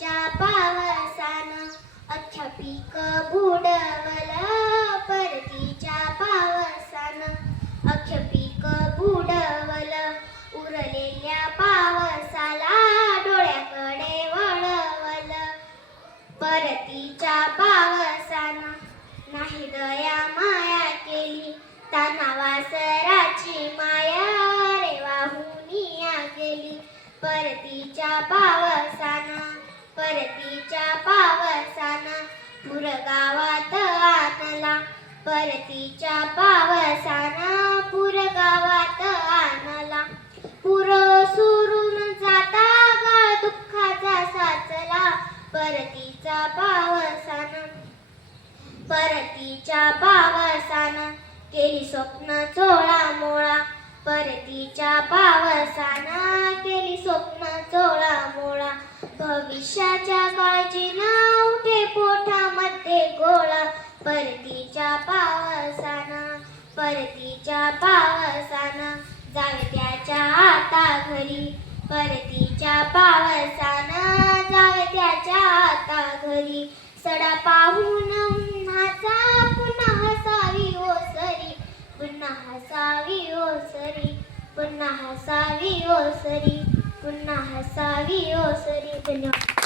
परतीच्या पावसानं अख्ख्या पीक बुडवलं. परतीच्या पावसानं अख्ख्या पीक बुडवलं. उरलेल्या पावसाला डोळ्याकडे वळवलं. परतीच्या पावसानं नाही दया माया केली. ताना वासराची माया रे वाहुनिया गेली. परतीच्या पावसानं पूर गावात आणला. परतीच्या पावसानं पूर गावात आणला. पूर सुरून जाता गाळ दुःखाचा साचला. परतीच्या पावसानं केली स्वप्न चोळामोळा. परतीच्या पावसानं केली स्वप्न चोळामोळा. भविष्याच्या काळजीनं उठे पोटामध्ये गोळा. परतीच्या पावसानं जावे त्याच्या आता घरी. परतीच्या पावसानं जावे त्याच्या आता घरी. सडा पाहून उन्हाचा पुन्हा हसावी ओसरी. पुन्हा हसावी ओसरी. पुन्हा हसावी ओसरी. पुन्हा हसावी ओसरी. धन्यवाद.